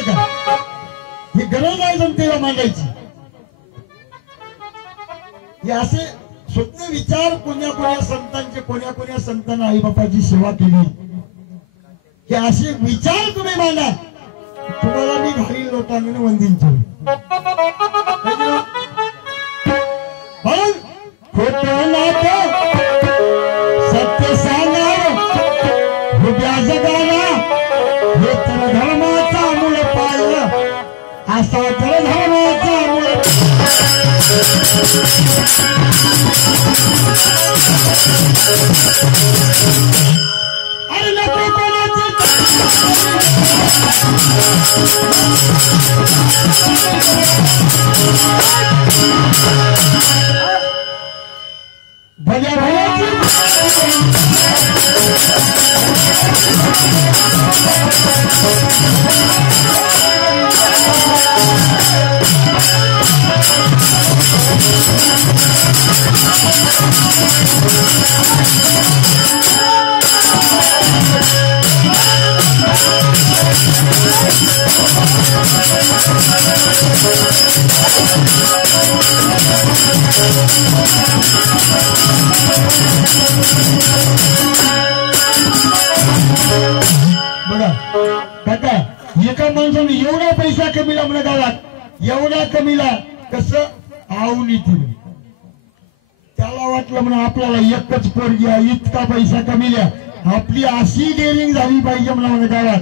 नका, ही गरज नाही जनतेला मांडायची. हे असे स्वतः विचार कोण्या कोण्या संतांचे, कोण्या कोण्या संतांना आई बापाची सेवा केली, हे असे विचार तुम्ही मांडा, तुम्हाला मी घालील लोटांगण वंदीन तुम्ही. खोटं नातं सत्य सांगा उभ्या जगाला, हे तर धर्माचा मूळ पाय, असा तर धर्माचा मूळ. अरे नको कोणाची भल्या भल्याची बघा काका, एका माणसाने एवढा पैसा कमीला म्हणा गावात, एवढा कमीला कसं आवून येतील. त्याला वाटलं म्हणा आपल्याला एकच पोरगी आहे, इतका पैसा कमील्या, आपली अशी डेअरिंग झाली पाहिजे म्हणा गावात.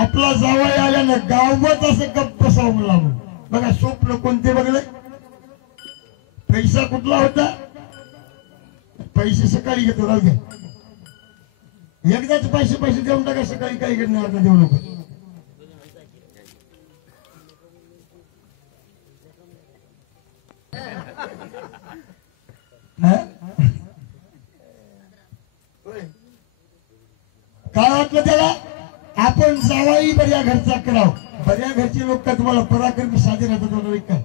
आपला जावई आल्यानं गावात असं गप्प बसावं म्हणला. बघा स्वप्न कोणते बघले, पैसा कुठला होता, पैसे सकाळी घेतो राहू द्या, एकदाच पैसे पैसे देऊन टाका, सकाळी काही करणार आता देऊ नको. काय वाटलं त्याला, आपण जावाई बऱ्या घरचा करावं. बऱ्या घरचे लोक का तुम्हाला पराक्रमी साधे राहतात वगैरे काय,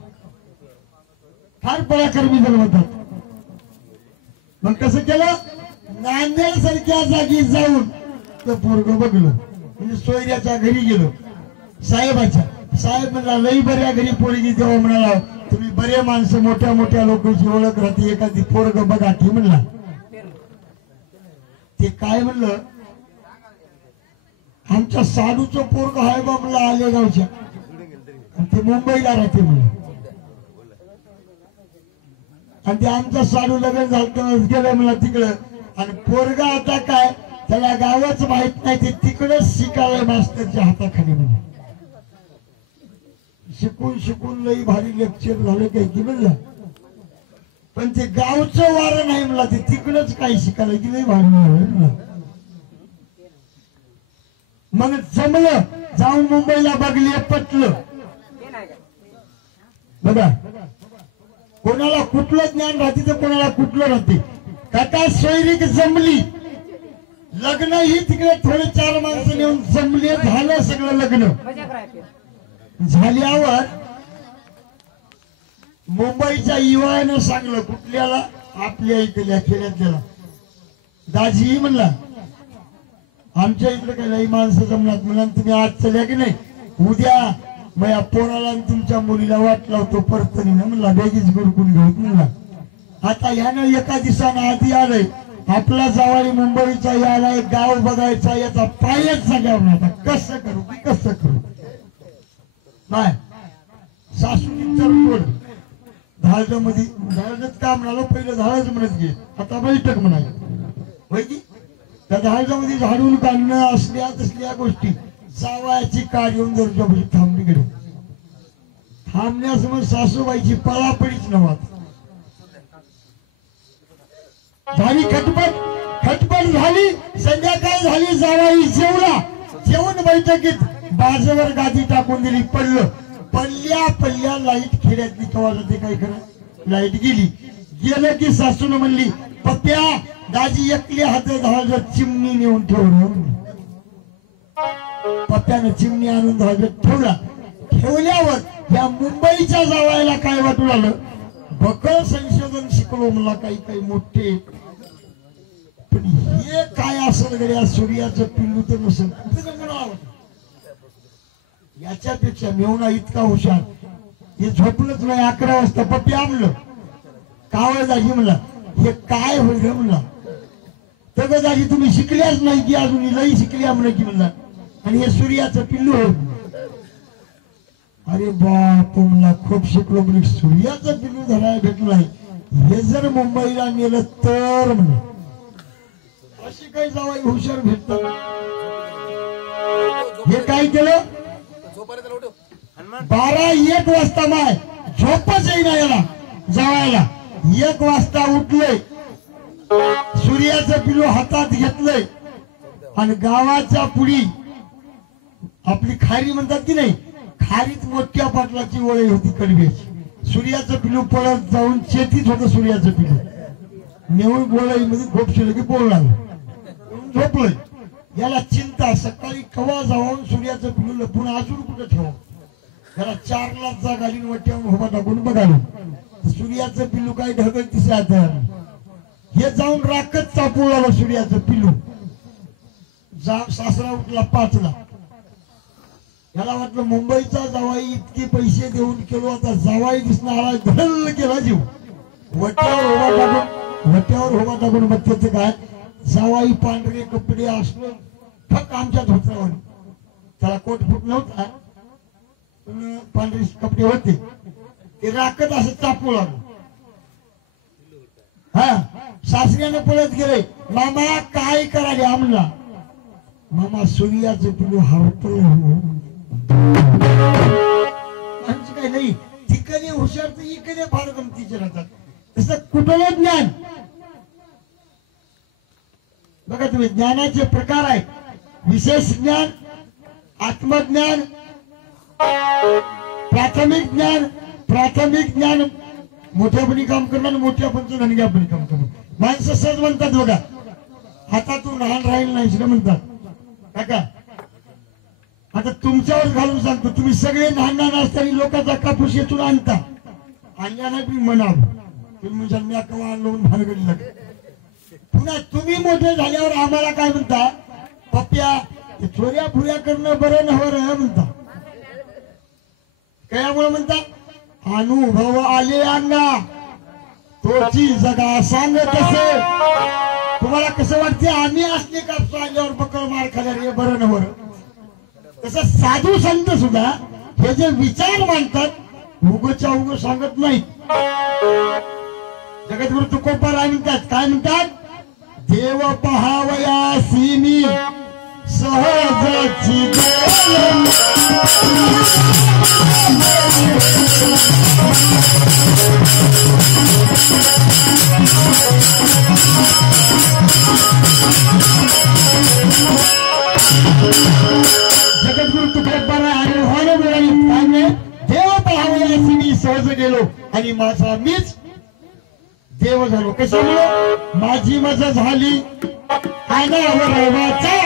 फार पराक्रमी जण होतात. मग कसं केलं, नांदेड सारख्या जागी जाऊन तर पोरग बघलो, म्हणजे सोयऱ्याच्या घरी गेलो, साहेबाच्या. साहेब म्हणला लई बऱ्या घरी पोरगी तेव्हा म्हणाला, तुम्ही बरे माणसं, मोठ्या मोठ्या लोकांची ओळख राहते, एखादी पोरग बघा ती म्हणला. ते काय म्हणलं, आमच्या साडूचं पोरग आहे बा म्हणलं आलेगावच्या, ते मुंबईला राहते म्हणलं. आणि ते आमचं साडू लग्न झालं गेलं म्हणला तिकडं, आणि पोरगा आता काय त्याला गावच माहित नाही, ते तिकडच शिकायला मास्तरच्या हाताखाली. म्हणजे शिकून शिकून लई भारी लेक्चर झालं काही की म्हणलं, पण ते गावचं वारं नाही म्हणला, ते तिकडच काही शिकायला की लई भारी म्हणलं. मग जमलं, जाऊन मुंबईला बघले, पटलं. बघा कोणाला कुठलं ज्ञान राहते तर कोणाला कुठलं राहते. काका सोयरीक जमली, लग्न ही तिकडे थोडे 4 माणसं नेऊन जमले, झालं सगळं लग्न. झाल्यावर मुंबईच्या युवानं सांगलं कुठल्याला, आपल्या इकडल्या खेड्यातल्याला, दाजी म्हणला आमच्या इकडे काही लई माणसं जमणार म्हणा, तुम्ही आज चल्या की नाही, उद्या माझ्या पोराला आणि तुमच्या मुलीला वाट लावतो परतणीनं म्हणला, बेगीच गुरकून घेऊन म्हणला. आता यानं एका दिवसानं आधी आलंय, आपला जावाई मुंबईचा याला एक गाव बघायचा, याचा पायच सगळ्यावर. आता कसं करू की कसं करू, नाही सासूची चरकोड धाळज मध्ये, धाळजच का म्हणालो, पहिलं झाडच म्हणत घे, आता बैठक म्हणाली होय की. त्या धाळजामध्ये झाडून काढणं असल्या तसल्या गोष्टी, जावयाची कार येऊन जर थांबली गेली, थांबण्यासमोर सासूबाईची पळापळीच नव्हत झाली. खटपट झाली, संध्याकाळ झाली, जावाई जेवला, जेवण बैठकीत बाजूवर गादी टाकून दिली, पडल्या लाईट खेड्यातली कवा जाते काय खरं, लाईट गेली. गेलं की सासून म्हणली, पप्प्या दाजी एकली हात धावलं, चिमणी नेऊन ठेवलं. पप्प्यानं चिमणी आणून धावलं ठेवला. ठेवल्यावर या मुंबईच्या जावायला काय वाटू लागलं, बकळ संशोधन शिकलो मला काही काही मोठे, पण हे काय असेल गड्या, सूर्याचं पिल्लू तर नसेल. याच्यापेक्षा मेवणा इतका हुशार, हे झोपलंच नाही 11 वाजता पप्पी आणलं कावळ दाजी म्हणला हे काय होईल म्हणला, तर दाजी तुम्ही शिकल्याच नाही की अजून लई शिकल्या म्हणे की म्हणला, आणि हे सूर्याचं पिल्लू होत. अरे बाप म्हणला खूप शिकलो म्हणजे सूर्याचं पिल्लू धरायला भेटलं नाही, हे जर मुंबईला नेलं तर म्हणे. अशी काही जावाई हुशार भेटतात. हे काय केलं 12-1 वाजता माय झोपच येईना याला जावायला. 1 वाजता उठलोय, सूर्याचं पिलू हातात घेतलंय आणि गावाच्या पुढी आपली खारी म्हणतात की नाही, खारीत मोठ्या पाटलाची ओळी होती कडब्याची. सूर्याचं पिलू पळत जाऊन शेतीत होतं सूर्याचं पिलू, नेऊन गोळाईमध्ये घोपशिलं की पोळ लागलं, झोपलोय. याला चिंता सकाळी कवा जाऊन सूर्याचं पिलू लपून अजून कुठं ठेवा. त्याला 4 जाग आली वट्यावरून होमा टाकून बघालो, सूर्याचं पिल्लू काही ढगत दिसत. हे जाऊन राखत चापू लागलं सूर्याचं पिल्लू. सासरा उठला 5ला. याला वाटलं मुंबईचा जावाई इतके पैसे देऊन केलो, आता जावाई दिसणार धडल केला जीव. वट्यावर होमा टाकून बघ त्याचं काय, जावाई पांढरे कपडे असलो फक्त आमच्याच होता. त्याला कोट फुट नव्हता, पांढरे कपडे होते, ते राखत असं चापू लागलं. हा सासऱ्याने पळत गेले, मामा काय करायला आम्हाला. मामा सूर्याचं पिलू हरपलं. काही नाही ठिकाणी हुशार तर इकडे फार गमतीचे राहतात. तसं कुठलं ज्ञान बघा तुम्ही, ज्ञानाचे प्रकार आहेत. विशेष ज्ञान, आत्मज्ञान, प्राथमिक ज्ञान. प्राथमिक ज्ञान मोठ्यापणी काम करणं, मोठ्यापणचं धनग्यापणी काम करणं. माणसं सहज म्हणतात बघा, हातातून लहान राहील नाही श्री म्हणतात. काका आता तुमच्यावर घालून सांगतो, तुम्ही सगळे लहान लहान असताना लोकांचा कापूस येथून आणता, आणल्या नाही तुम्ही म्हणावं, तुम्ही म्हणजे मी कवा आणलो भानगडी लागेल. पुन्हा तुम्ही मोठे झाल्यावर आम्हाला काय म्हणता, पप्प्या चोऱ्या फुऱ्या करणं बरं नव्हतं म्हणता. कयामुळे म्हणता, अनुभव आले अंगा तोची जगा सांगत असे. तुम्हाला कसं वाटते आम्ही असले कापतो आल्यावर पकड मार खाल्यावर हे बरं नव्हतं. तसं साधू संत सुद्धा हे जे विचार मांडतात उगच्या उग सांगत नाहीत. जगद्गुरु तुकोबाराय म्हणतात, काय म्हणतात, देव पहावयासी मी सहजची जगद्गुरु तुकोबाराय आणि व्हायला मिळाली. काय नाही, देव पहावयासी मी सहज गेलो आणि माझा मीच देव झालो. कशामुळे, माझी मजा झाली अनावरवाचा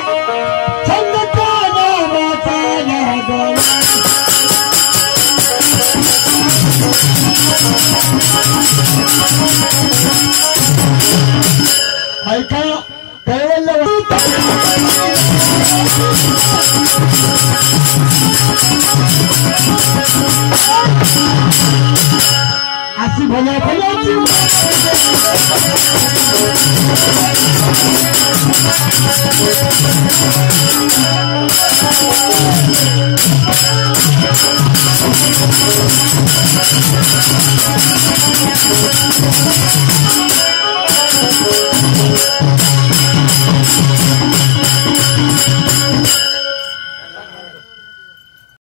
छंद नामाचा लागला. ऐका कैवल्य अशी भल्या भल्याची